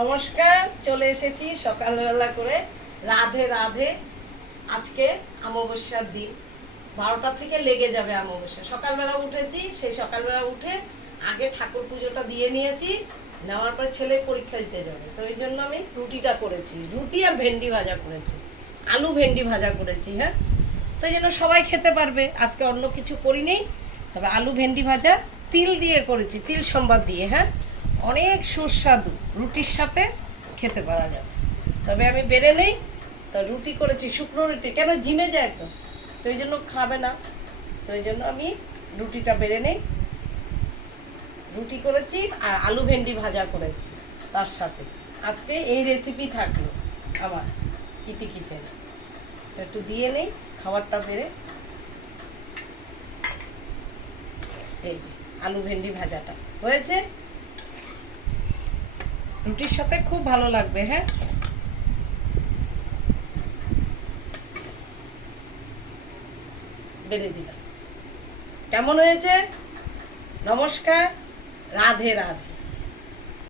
নমস্কার, চলে এসেছি সকালবেলা করে। রাধে রাধে। আজকে অমাবস্যার দিন, 12টা থেকে লেগে যাবে অমাবস্যা। সকালবেলা উঠেছি, সেই সকালবেলা উঠে আগে ঠাকুর পুজোটা দিয়ে নিয়েছি। নেওয়ার পর ছেলে পরীক্ষা দিতে যাবে, তো এই জন্য আমি রুটিটা করেছি। রুটি আর ভেন্ডি ভাজা করেছি, আলু ভেন্ডি ভাজা করেছি। হ্যাঁ, তো এই জন্য সবাই খেতে পারবে। আজকে অন্য কিছু করিনি, তবে আলু ভেন্ডি ভাজা তিল দিয়ে করেছি, তিল সম্বাদ দিয়ে। হ্যাঁ, অনেক সুস্বাদু, রুটির সাথে খেতে পারা যাবে। তবে আমি বেড়ে নেই, তো রুটি করেছি, শুকনো রুটি। কেন, জিমে যায় তো, তো এই জন্য খাবে না, তো এই জন্য আমি রুটিটা বেড়ে নেই। রুটি করেছি আর আলু ভেন্ডি ভাজা করেছি তার সাথে। আজকে এই রেসিপি থাকলো আমার ইতি কিচেনে। তো একটু দিয়ে নেই খাবারটা বেড়ে। এই যে আলু ভেন্ডি ভাজাটা হয়েছে, রুটির সাথে খুব ভালো লাগবে। হ্যাঁ, বেড়ে দিলাম। কেমন হয়েছে? নমস্কার, রাধে রাধে।